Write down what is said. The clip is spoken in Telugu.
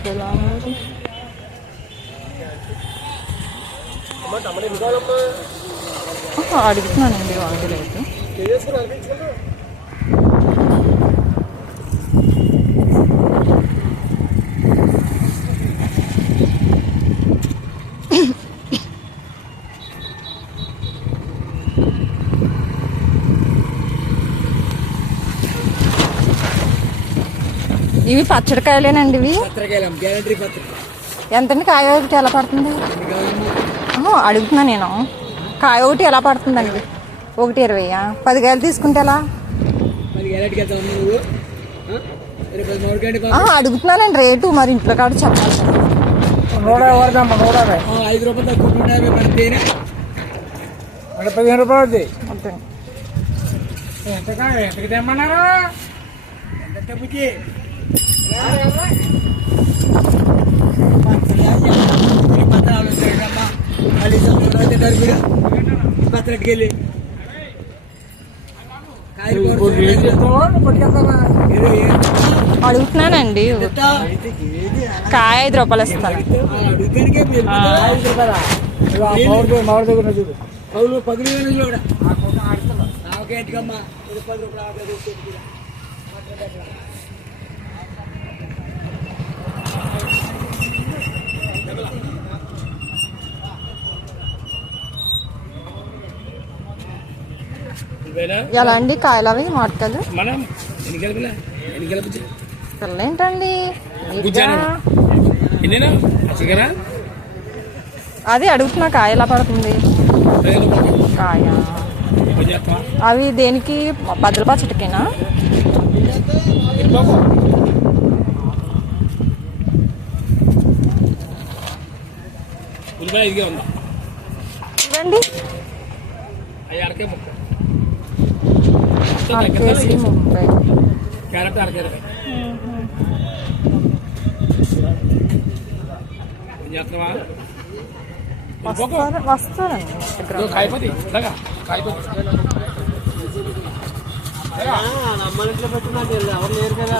రూపాయలు అడుగుతున్నానండి వంద రేటు. ఇవి పచ్చడికాయలేనండి ఇవి. ఎంతండి కాయ ఒకటి ఎలా పడుతుంది? అడుగుతున్నా నేను. కాయ ఒకటి ఎలా పడుతుందండి? 1.20. 10 కాయలు తీసుకుంటే ఎలా? అడుగుతున్నానండి రేటు. మరి ఇంట్లో కాదు చెప్పాలి. 5 రూపాయలు తక్కువ 15 రూపాయలు. ఎంతకి తెమ్మన్నారా? ఎంత బుజ్జి పత్రకెళ్ళి అడుగుతున్నానండి. కాయ 5 రూపాయలు ఇస్తాను. ఎలా అండి కాయలు అవి మాటకాయలు? పిల్లేంటండి అదే అడుగుతున్నా. కాయ ఎలా పడుతుంది? కాయ అవి దేనికి? బద్దల పచ్చడికేనా? ఇవ్వండి. కేజీ 30. క్యారెట్ వస్తారండి. అమ్మ ఇంట్లో పెట్టుకున్నా ఎవరు లేరు కదా.